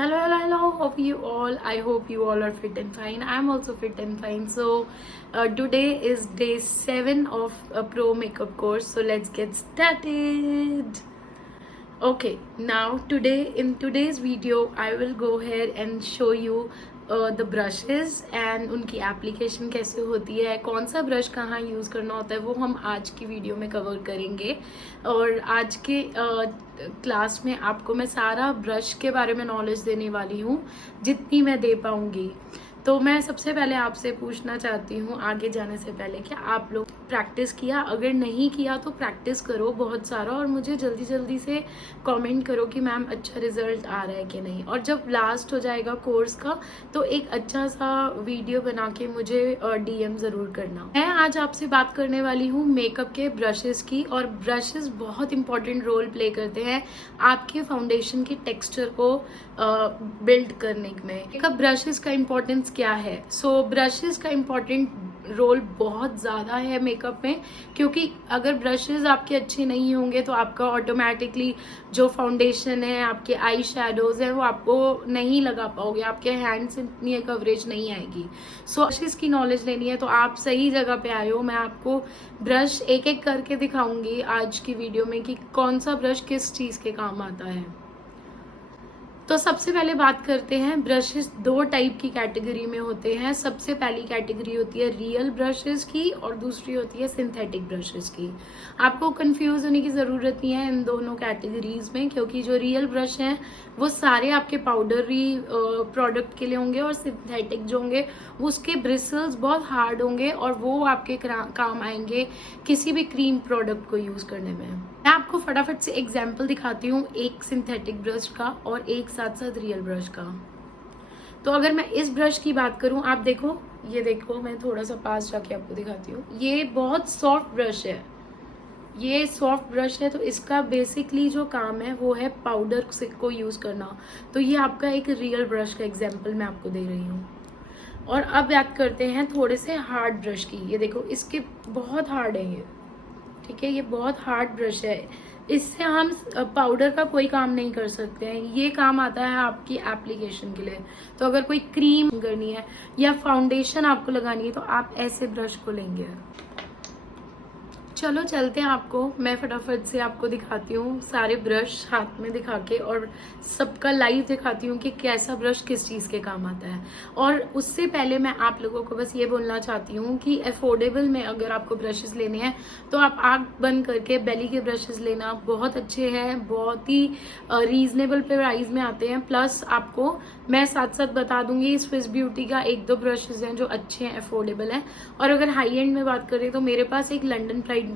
Hello, hello, hello. Hope you all. I hope you all are fit and fine. I'm also fit and fine. So, today is day 7 of a pro makeup course. So, let's get started. Okay, now in today's video I will go ahead and show you the brushes and उनकी application कैसे होती है, कौन सा brush कहाँ use करना होता है, वो हम आज की वीडियो में कवर करेंगे। और आज के क्लास में आपको मैं सारा ब्रश के बारे में नॉलेज देने वाली हूँ, जितनी मैं दे पाऊँगी। तो मैं सबसे पहले आपसे पूछना चाहती हूँ आगे जाने से पहले कि आप लोग प्रैक्टिस किया, अगर नहीं किया तो प्रैक्टिस करो बहुत सारा, और मुझे जल्दी जल्दी से कमेंट करो कि मैम अच्छा रिजल्ट आ रहा है कि नहीं। और जब लास्ट हो जाएगा कोर्स का तो एक अच्छा सा वीडियो बना के मुझे डीएम ज़रूर करना। मैं आज आपसे बात करने वाली हूँ मेकअप के ब्रशेस की, और ब्रशेस बहुत इंपॉर्टेंट रोल प्ले करते हैं आपके फाउंडेशन के टेक्सचर को बिल्ड करने में। मेकअप ब्रशेस का इम्पोर्टेंस क्या है? सो ब्रशेस का इम्पोर्टेंट रोल बहुत ज़्यादा है मेकअप में, क्योंकि अगर ब्रशेस आपके अच्छे नहीं होंगे तो आपका ऑटोमेटिकली जो फाउंडेशन है, आपके आई शेडोज है, वो आपको नहीं लगा पाओगे, आपके हैंड से इतनी कवरेज नहीं आएगी। सो ब्रशेस की नॉलेज लेनी है तो आप सही जगह पे आए हो। मैं आपको ब्रश एक एक करके दिखाऊंगी आज की वीडियो में कि कौन सा ब्रश किस चीज़ के काम आता है। तो सबसे पहले बात करते हैं, ब्रशेस दो टाइप की कैटेगरी में होते हैं। सबसे पहली कैटेगरी होती है रियल ब्रशेस की और दूसरी होती है सिंथेटिक ब्रशेस की। आपको कंफ्यूज होने की ज़रूरत नहीं है इन दोनों कैटेगरीज में, क्योंकि जो रियल ब्रश हैं वो सारे आपके पाउडरी प्रोडक्ट के लिए होंगे, और सिंथेटिक जो होंगे उसके ब्रिसल्स बहुत हार्ड होंगे और वो आपके काम आएंगे किसी भी क्रीम प्रोडक्ट को यूज़ करने में। मैं आपको फटाफट से एग्जाम्पल दिखाती हूँ, एक सिंथेटिक ब्रश का और एक साथ साथ रियल ब्रश का। तो अगर मैं इस ब्रश की बात करूँ, आप देखो, ये देखो, मैं थोड़ा सा पास जाके आपको दिखाती हूँ। ये बहुत सॉफ्ट ब्रश है, ये सॉफ्ट ब्रश है। तो इसका बेसिकली जो काम है वो है पाउडर को यूज करना। तो ये आपका एक रियल ब्रश का एग्जाम्पल मैं आपको दे रही हूँ। और अब बात करते हैं थोड़े से हार्ड ब्रश की। ये देखो, इसके बहुत हार्ड है ये, ठीक है, ये बहुत हार्ड ब्रश है। इससे हम पाउडर का कोई काम नहीं कर सकते हैं, ये काम आता है आपकी एप्लीकेशन के लिए। तो अगर कोई क्रीम करनी है या फाउंडेशन आपको लगानी है तो आप ऐसे ब्रश को लेंगे। चलो चलते हैं, आपको मैं फटाफट से आपको दिखाती हूँ सारे ब्रश हाथ में दिखा के, और सबका लाइव दिखाती हूँ कि कैसा ब्रश किस चीज़ के काम आता है। और उससे पहले मैं आप लोगों को बस ये बोलना चाहती हूँ कि अफोर्डेबल में अगर आपको ब्रशेस लेने हैं तो आप आँख बंद करके बेली के ब्रशेस लेना, बहुत अच्छे हैं, बहुत ही रीजनेबल प्राइस में आते हैं। प्लस आपको मैं साथ साथ बता दूंगी स्विस ब्यूटी का एक दो ब्रशेस हैं जो अच्छे हैं, अफोर्डेबल हैं। और अगर हाई एंड में बात करें तो मेरे पास एक लंडन प्राइड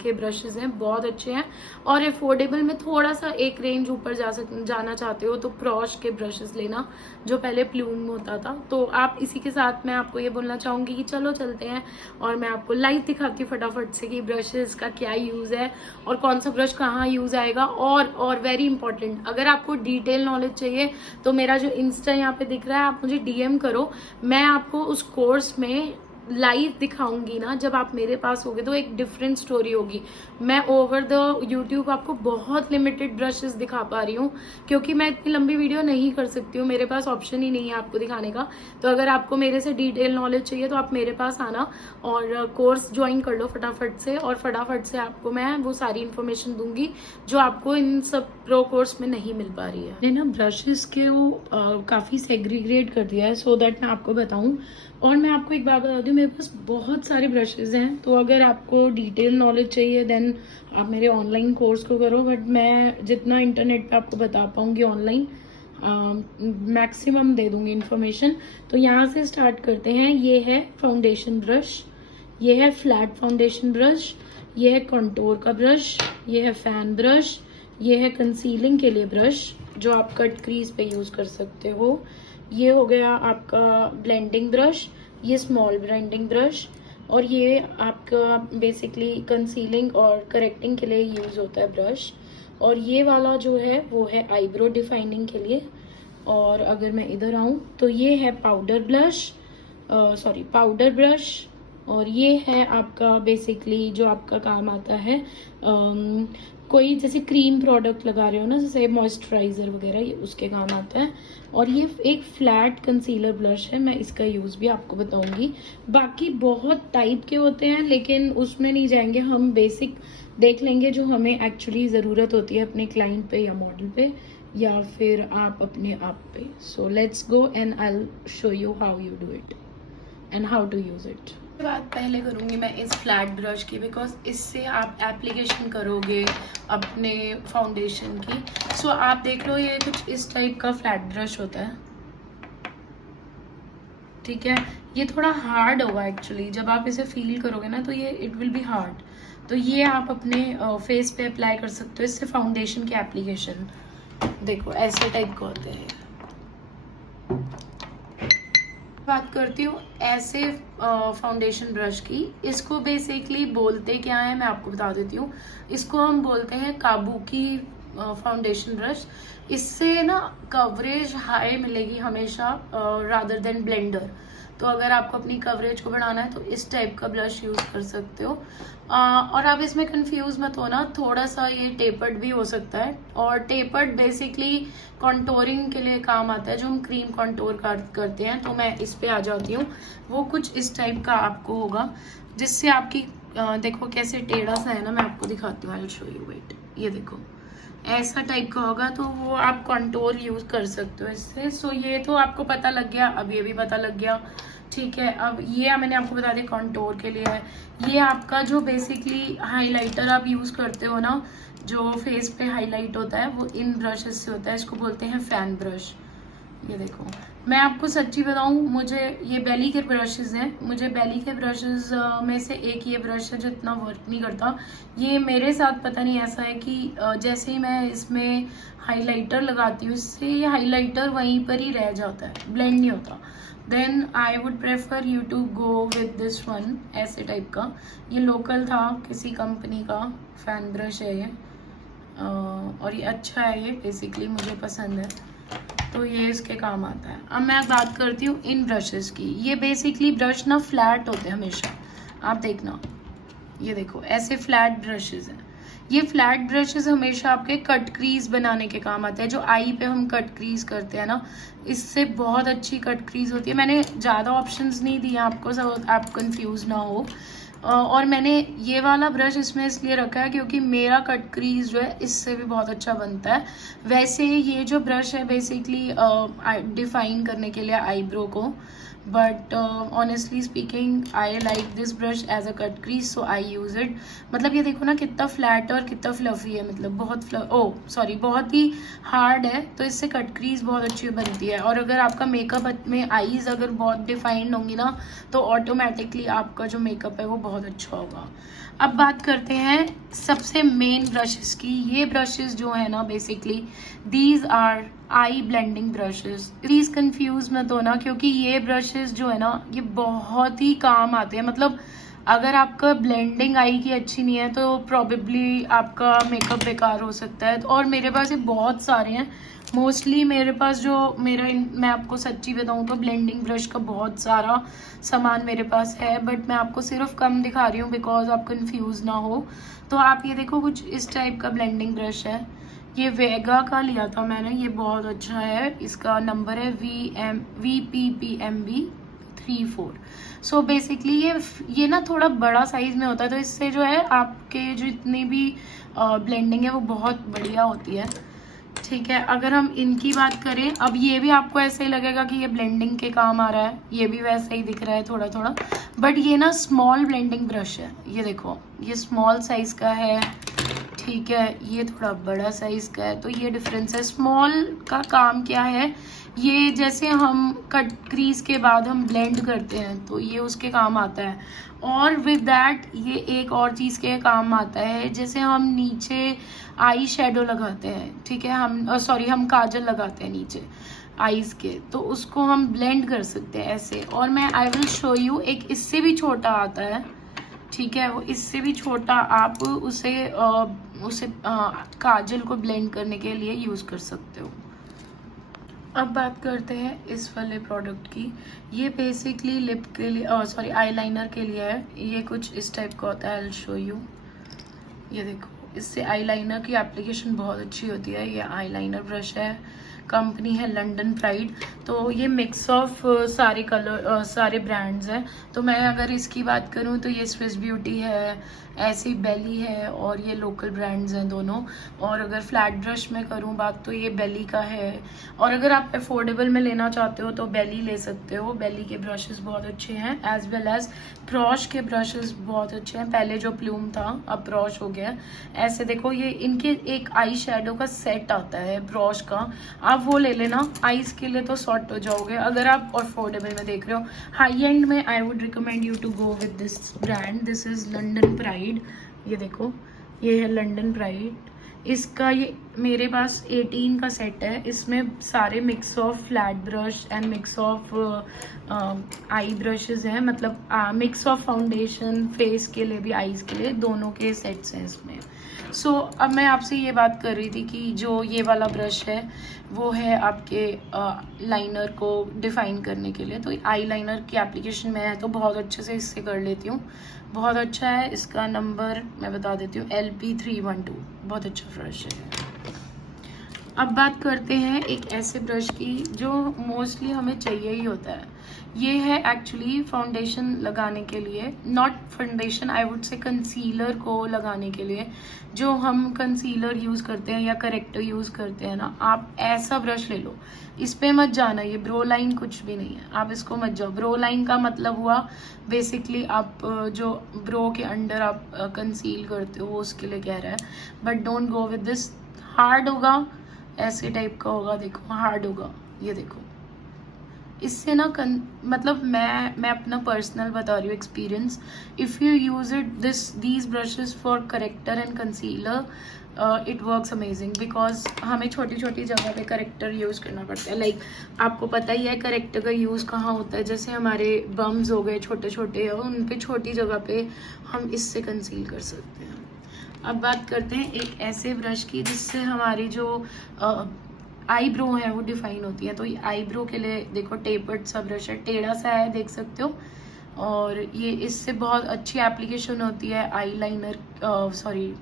के ब्रशेस हैं, बहुत अच्छे हैं। और अफोर्डेबल में थोड़ा सा एक रेंज ऊपर जाना चाहते हो तो प्रॉश के ब्रशेस लेना, जो पहले प्लूम होता था। तो आप इसी के साथ मैं आपको ये बोलना चाहूंगी कि चलो चलते हैं और मैं आपको लाइव दिखाती हूँ फटाफट से कि ब्रशेस का क्या यूज है और कौन सा ब्रश कहाँ यूज आएगा। और वेरी इंपॉर्टेंट, अगर आपको डिटेल नॉलेज चाहिए तो मेरा जो इंस्टा यहाँ पे दिख रहा है, आप मुझे डीएम करो। मैं आपको उस कोर्स में लाइव दिखाऊंगी ना, जब आप मेरे पास होगे तो एक डिफरेंट स्टोरी होगी। मैं ओवर द यूट्यूब आपको बहुत लिमिटेड ब्रशेस दिखा पा रही हूँ, क्योंकि मैं इतनी लंबी वीडियो नहीं कर सकती हूँ, मेरे पास ऑप्शन ही नहीं है आपको दिखाने का। तो अगर आपको मेरे से डिटेल नॉलेज चाहिए तो आप मेरे पास आना और कोर्स ज्वाइन कर लो फटाफट से, और फटाफट से आपको मैं वो सारी इन्फॉर्मेशन दूंगी जो आपको इन सब प्रो कोर्स में नहीं मिल पा रही है। मैंने ना ब्रशेस के वो काफ़ी सेग्रीग्रेट कर दिया है सो दैट मैं आपको बताऊँ। और मैं आपको एक बात बता दूं, मेरे पास बहुत सारे ब्रशेज हैं, तो अगर आपको डिटेल नॉलेज चाहिए देन आप मेरे ऑनलाइन कोर्स को करो। बट मैं जितना इंटरनेट पे आपको बता पाऊंगी ऑनलाइन मैक्सिमम दे दूंगी इन्फॉर्मेशन। तो यहाँ से स्टार्ट करते हैं। ये है फाउंडेशन ब्रश, ये है फ्लैट फाउंडेशन ब्रश, ये है कंटूर का ब्रश, ये है फैन ब्रश, ये है कंसीलिंग के लिए ब्रश जो आप कट क्रीज पे यूज कर सकते हो। ये हो गया आपका ब्लेंडिंग ब्रश, ये स्मॉल ब्लेंडिंग ब्रश, और ये आपका बेसिकली कंसीलिंग और करेक्टिंग के लिए यूज होता है ब्रश। और ये वाला जो है वो है आईब्रो डिफाइनिंग के लिए। और अगर मैं इधर आऊँ तो ये है पाउडर ब्रश, और ये है आपका बेसिकली जो आपका काम आता है कोई जैसे क्रीम प्रोडक्ट लगा रहे हो ना, जैसे मॉइस्चराइजर वगैरह, ये उसके काम आता है। और ये एक फ्लैट कंसीलर ब्लश है, मैं इसका यूज़ भी आपको बताऊंगी। बाकी बहुत टाइप के होते हैं, लेकिन उसमें नहीं जाएंगे हम। बेसिक देख लेंगे जो हमें एक्चुअली ज़रूरत होती है अपने क्लाइंट पे या मॉडल पे, या फिर आप अपने आप पे। So let's go and I will show you how you do it and how to use it. बात पहले करूँगी मैं इस फ्लैट ब्रश की, बिकॉज इससे आप एप्लीकेशन करोगे अपने फाउंडेशन की। सो आप देख लो, ये कुछ इस टाइप का फ्लैट ब्रश होता है, ठीक है। ये थोड़ा हार्ड होगा एक्चुअली, जब आप इसे फील करोगे ना तो ये इट विल बी हार्ड। तो ये आप अपने फेस पे अप्लाई कर सकते हो, इससे फाउंडेशन की एप्लीकेशन देखो ऐसे टाइप का होते हैं। बात करती हूँ ऐसे फाउंडेशन ब्रश की। इसको बेसिकली बोलते क्या है मैं आपको बता देती हूँ। इसको हम बोलते हैं काबुकी फाउंडेशन ब्रश। इससे ना कवरेज हाई मिलेगी हमेशा रादर देन ब्लेंडर। तो अगर आपको अपनी कवरेज को बढ़ाना है तो इस टाइप का ब्रश यूज कर सकते हो। और आप इसमें कंफ्यूज मत होना, थोड़ा सा ये टेपर्ड भी हो सकता है। और टेपर्ड बेसिकली कॉन्टोरिंग के लिए काम आता है, जो हम क्रीम कॉन्टोर करते हैं। तो मैं इस पे आ जाती हूँ। वो कुछ इस टाइप का आपको होगा, जिससे आपकी देखो कैसे टेढ़ा सा है ना, मैं आपको दिखाती हूँ। I will show you, wait. ये देखो ऐसा टाइप का होगा, तो वो आप कंटूर यूज कर सकते हो इससे। सो ये तो आपको पता लग गया, अब ये भी पता लग गया, ठीक है। अब ये मैंने आपको बता दिया कंटूर के लिए है। ये आपका जो बेसिकली हाइलाइटर आप यूज करते हो ना, जो फेस पे हाईलाइट होता है, वो इन ब्रशेस से होता है। इसको बोलते हैं फैन ब्रश। ये देखो, मैं आपको सच्ची बताऊं, मुझे ये बेली के ब्रशेस हैं। मुझे बेली के ब्रशेस में से एक ये ब्रश है जो इतना वर्क नहीं करता। ये मेरे साथ पता नहीं ऐसा है कि जैसे ही मैं इसमें हाइलाइटर लगाती हूँ, इससे ये हाइलाइटर वहीं पर ही रह जाता है, ब्लेंड नहीं होता। Then I would prefer you to go with this one, ऐसे टाइप का। ये लोकल था, किसी कंपनी का फैन ब्रश है ये। और ये अच्छा है, ये बेसिकली मुझे पसंद है, तो ये इसके काम आता है। अब मैं बात करती हूँ इन ब्रशेस की। ये बेसिकली ब्रश ना फ्लैट होते हैं हमेशा, आप देखना। ये देखो ऐसे फ्लैट ब्रशेस हैं। ये फ्लैट ब्रशेस हमेशा आपके कट क्रीज बनाने के काम आते हैं। जो आई पे हम कट क्रीज करते हैं ना, इससे बहुत अच्छी कट क्रीज होती है। मैंने ज़्यादा ऑप्शंस नहीं दिए आपको, सब आप कंफ्यूज ना हो। और मैंने ये वाला ब्रश इसमें इसलिए रखा है क्योंकि मेरा कट क्रीज जो है इससे भी बहुत अच्छा बनता है। वैसे ये जो ब्रश है बेसिकली डिफाइन करने के लिए आईब्रो को, but honestly speaking I like this brush as a cut crease, so I use it. मतलब ये देखो ना कितना फ्लैट और कितना फ्लफी है, मतलब बहुत ही हार्ड है, तो इससे कट क्रीज बहुत अच्छी बनती है। और अगर आपका मेकअप में आईज अगर बहुत डिफाइंड होंगी ना, तो ऑटोमेटिकली आपका जो मेकअप है वो बहुत अच्छा होगा। अब बात करते हैं सबसे मेन ब्रशेस की। ये ब्रशेस जो है ना, basically these are I blending brushes. Please confuse मत होना, क्योंकि ये ब्रशेस जो है ना, ये बहुत ही काम आते हैं। मतलब अगर आपका ब्लेंडिंग आई की अच्छी नहीं है तो प्रॉबेबली आपका मेकअप बेकार हो सकता है। और मेरे पास ये बहुत सारे हैं। मोस्टली मेरे पास जो मैं आपको सच्ची बताऊं तो ब्लेंडिंग ब्रश का बहुत सारा सामान मेरे पास है, बट मैं आपको सिर्फ कम दिखा रही हूँ बिकॉज आप कंफ्यूज ना हो। तो आप ये देखो, कुछ इस टाइप का ब्लेंडिंग ब्रश है। ये वेगा का लिया था मैंने, ये बहुत अच्छा है। इसका नंबर है VPPMB 34। सो बेसिकली ये ना थोड़ा बड़ा साइज में होता है, तो इससे जो है आपके जितनी भी ब्लेंडिंग है वो बहुत बढ़िया होती है, ठीक है। अगर हम इनकी बात करें, अब ये भी आपको ऐसे ही लगेगा कि ये ब्लेंडिंग के काम आ रहा है, ये भी वैसा ही दिख रहा है थोड़ा थोड़ा, बट ये ना स्मॉल ब्लेंडिंग ब्रश है। ये देखो, ये स्मॉल साइज का है, ठीक है। ये थोड़ा बड़ा साइज का है, तो ये डिफरेंस है। स्मॉल का काम क्या है, ये जैसे हम कट क्रीज के बाद हम ब्लेंड करते हैं तो ये उसके काम आता है। और विद दैट ये एक और चीज़ के काम आता है, जैसे हम नीचे आई शेडो लगाते हैं, ठीक है, हम काजल लगाते हैं नीचे आईज के, तो उसको हम ब्लेंड कर सकते हैं ऐसे। और मैं आई विल शो यू, एक इससे भी छोटा आता है, ठीक है, वो इससे भी छोटा आप उसे काजल को ब्लेंड करने के लिए यूज कर सकते हो। अब बात करते हैं इस वाले प्रोडक्ट की। ये बेसिकली लिप के लिए आईलाइनर के लिए है। ये कुछ इस टाइप का होता है, आई विल शो यू। ये देखो इससे आईलाइनर की एप्लीकेशन बहुत अच्छी होती है। ये आईलाइनर ब्रश है, कंपनी है लंडन प्राइड। तो ये मिक्स ऑफ सारे कलर सारे ब्रांड्स हैं। तो मैं अगर इसकी बात करूँ तो ये स्विस ब्यूटी है, ऐसी बेली है, और ये लोकल ब्रांड्स हैं दोनों। और अगर फ्लैट ब्रश में करूँ बात तो ये बेली का है। और अगर आप अफोर्डेबल में लेना चाहते हो तो बेली ले सकते हो। बेली के ब्रशेस बहुत अच्छे हैं, एज वेल एज प्रॉश के ब्रशेस बहुत अच्छे हैं। पहले जो प्लूम था अब प्रॉश हो गया। ऐसे देखो, ये इनके एक आई शेडो का सेट आता है प्रॉश का, आप वो ले लेना। आईज के लिए तो सॉर्ट हो जाओगे अगर आप अफोर्डेबल में देख रहे हो। हाई एंड में I would recommend you to go with this brand. This is London Pride. ये देखो, ये है लंडन प्राइड। इसका ये मेरे पास 18 का सेट है। इसमें सारे mix of flat brush and mix of I brushes हैं, मतलब मिक्स ऑफ फाउंडेशन, फेस के लिए भी आईज के लिए, दोनों के सेट्स हैं इसमें। सो अब मैं आपसे ये बात कर रही थी कि जो ये वाला ब्रश है वो है आपके लाइनर को डिफाइन करने के लिए। तो आई लाइनर की एप्लीकेशन मैं तो बहुत अच्छे से इससे कर लेती हूँ, बहुत अच्छा है। इसका नंबर मैं बता देती हूँ, LP312, बहुत अच्छा ब्रश है। अब बात करते हैं एक ऐसे ब्रश की जो मोस्टली हमें चाहिए ही होता है। ये है एक्चुअली फाउंडेशन लगाने के लिए, not foundation, I would say concealer को लगाने के लिए। जो हम कंसीलर यूज़ करते हैं या करेक्टर यूज़ करते हैं ना, आप ऐसा ब्रश ले लो। इस पे मत जाना, ये ब्रो लाइन कुछ भी नहीं है, आप इसको मत जाओ। ब्रो लाइन का मतलब हुआ बेसिकली आप जो ब्रो के अंडर आप कंसील करते हो उसके लिए कह रहा है। But don't go with this, hard होगा, ऐसे टाइप का होगा, देखो हार्ड होगा। ये देखो, इससे ना मतलब मैं अपना पर्सनल बता रही हूँ experience. If you use it these brushes for character and concealer, it works amazing, because हमें छोटी छोटी जगह पे करेक्टर यूज़ करना पड़ता है। लाइक आपको पता ही है करेक्टर का यूज़ कहाँ होता है। जैसे हमारे बम्स हो गए छोटे छोटे, उन पे छोटी जगह पे हम इससे कंसील कर सकते हैं। अब बात करते हैं एक ऐसे ब्रश की जिससे हमारी जो आईब्रो है वो डिफाइन होती है। तो ये आईब्रो के लिए देखो टेपर्ड सा ब्रश है, टेढ़ा सा है, देख सकते हो। और ये इससे बहुत अच्छी एप्लीकेशन होती है आई लाइनर, सॉरी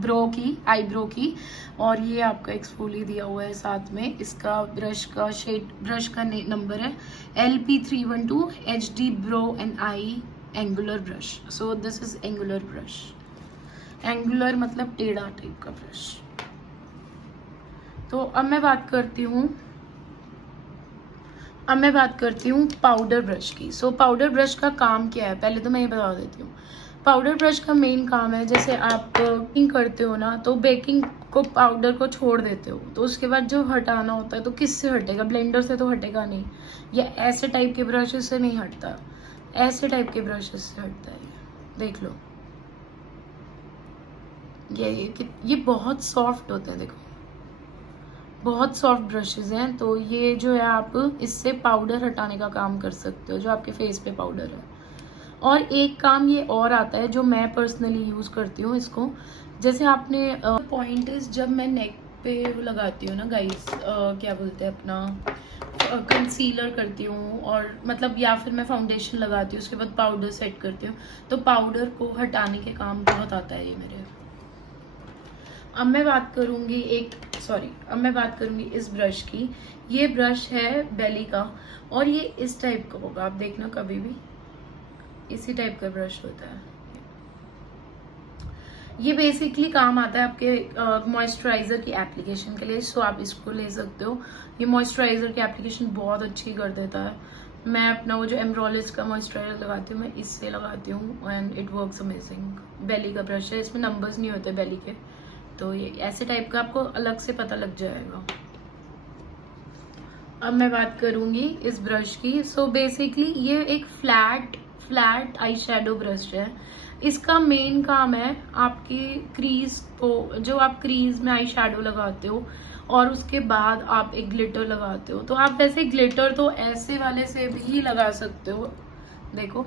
ब्रो की, आईब्रो की। और ये आपका एक्सफोली दिया हुआ है साथ में। इसका ब्रश का शेड, ब्रश का नंबर है LP312 HD bro and I angular brush. So this is angular brush. Angular मतलब टेढ़ा टाइप का ब्रश। तो अब मैं बात करती हूँ पाउडर ब्रश की। सो पाउडर ब्रश का काम क्या है, पहले तो मैं ये बता देती हूँ। पाउडर ब्रश का मेन काम है, जैसे आप बेकिंग करते हो ना, तो बेकिंग को पाउडर को छोड़ देते हो, तो उसके बाद जो हटाना होता है तो किससे हटेगा, ब्लेंडर से तो हटेगा नहीं, या ऐसे टाइप के ब्रशेस से नहीं हटता, ऐसे टाइप के ब्रशेस से हटता है। देख लो, ये बहुत सॉफ्ट होते हैं, देखो बहुत सॉफ्ट ब्रशेस हैं। तो ये जो है आप इससे पाउडर हटाने का काम कर सकते हो, जो आपके फेस पे पाउडर है। और एक काम ये और आता है जो मैं पर्सनली यूज़ करती हूँ इसको। जैसे आपने पॉइंट इज, जब मैं नेक पे लगाती हूँ ना गाइस, क्या बोलते हैं अपना कंसीलर करती हूँ, और मतलब या फिर मैं फाउंडेशन लगाती हूँ, उसके बाद पाउडर सेट करती हूँ, तो पाउडर को हटाने के काम बहुत आता है ये मेरे। अब मैं बात करूँगी इस ब्रश की। ये ब्रश है बेली का, और ये इस टाइप का होगा, आप देखना कभी भी इसी टाइप का ब्रश होता है। ये बेसिकली काम आता है आपके मॉइस्चराइजर की एप्लीकेशन के लिए। सो आप इसको ले सकते हो, ये मॉइस्चराइजर की एप्लीकेशन बहुत अच्छी कर देता है। मैं अपना वो जो एम्ब्रोलिस का मॉइस्चराइजर लगाती हूँ, मैं इससे लगाती हूँ एंड इट वर्क्स अमेजिंग। बेली का ब्रश है, इसमें नंबर्स नहीं होते बेली के, तो ये ऐसे टाइप का आपको अलग से पता लग जाएगा। अब मैं बात करूंगी इस ब्रश की। सो बेसिकली ये एक फ्लैट आई शेडो ब्रश है। इसका मेन काम है आपकी क्रीज को, जो आप क्रीज में आई शेडो लगाते हो और उसके बाद आप एक ग्लिटर लगाते हो, तो आप वैसे ग्लिटर तो ऐसे वाले से भी लगा सकते हो, देखो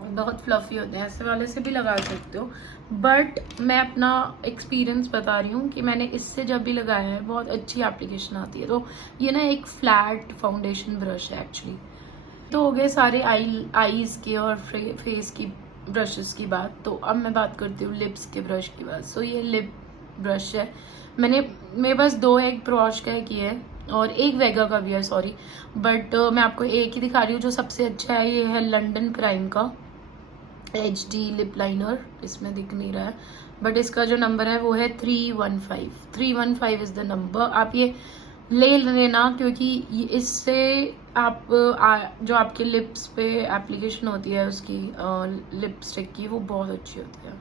बहुत फ्लफी होते हैं, ऐसे वाले से भी लगा सकते हो। बट मैं अपना एक्सपीरियंस बता रही हूँ कि मैंने इससे जब भी लगाया है बहुत अच्छी एप्लीकेशन आती है। तो ये ना एक फ्लैट फाउंडेशन ब्रश है एक्चुअली। तो हो गए सारे आईज के और फेस की ब्रशेस की बात, तो अब मैं बात करती हूँ लिप्स के ब्रश की बात। सो ये लिप ब्रश है, मेरे पास 2 एक प्रॉश का की है और एक वेगा का भी है, सॉरी, बट मैं आपको एक ही दिखा रही हूँ जो सबसे अच्छा है। ये है लंडन प्राइम का HD लिप लाइनर, इसमें दिख नहीं रहा है बट इसका जो नंबर है वो है 315 इज द नंबर। आप ये ले लेना क्योंकि इससे आप जो आपके लिप्स पे एप्लीकेशन होती है उसकी लिपस्टिक की, वो बहुत अच्छी होती है।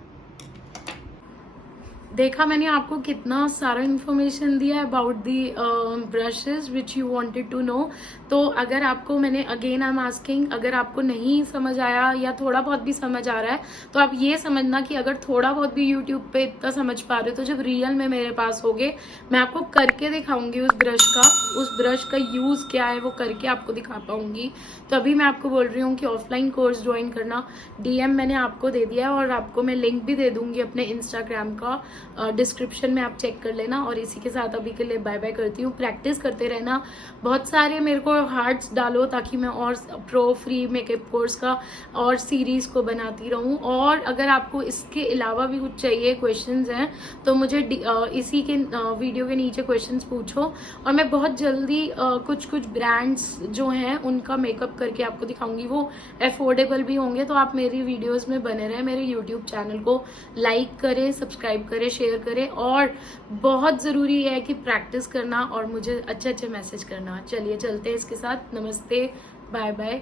देखा मैंने आपको कितना सारा इन्फॉर्मेशन दिया है about the brushes which you wanted to know. तो अगर आपको, मैंने अगेन आई एम आस्किंग, अगर आपको नहीं समझ आया या थोड़ा बहुत भी समझ आ रहा है तो आप ये समझना कि अगर थोड़ा बहुत भी यूट्यूब पे इतना समझ पा रहे हो तो जब रियल में मेरे पास होगे मैं आपको करके दिखाऊंगी उस ब्रश का यूज क्या है, वो करके आपको दिखा पाऊंगी। तो अभी मैं आपको बोल रही हूँ कि ऑफलाइन कोर्स ज्वाइन करना। DM मैंने आपको दे दिया है और आपको मैं लिंक भी दे दूंगी अपने इंस्टाग्राम का, डिस्क्रिप्शन में आप चेक कर लेना। और इसी के साथ अभी के लिए बाय बाय करती हूँ। प्रैक्टिस करते रहना, बहुत सारे मेरे को हार्ट्स डालो ताकि मैं और प्रो फ्री मेकअप कोर्स का और सीरीज को बनाती रहूँ। और अगर आपको इसके अलावा भी कुछ चाहिए, क्वेश्चंस हैं, तो मुझे इसी के वीडियो के नीचे क्वेश्चंस पूछो और मैं बहुत जल्दी कुछ ब्रांड्स जो हैं उनका मेकअप करके आपको दिखाऊंगी। वो अफोर्डेबल भी होंगे, तो आप मेरी वीडियोस में बने रहें। मेरे यूट्यूब चैनल को लाइक करें, सब्सक्राइब करें, शेयर करें और बहुत ज़रूरी है कि प्रैक्टिस करना और मुझे अच्छे अच्छे मैसेज करना। चलिए चलते हैं इसके साथ। नमस्ते, बाय बाय।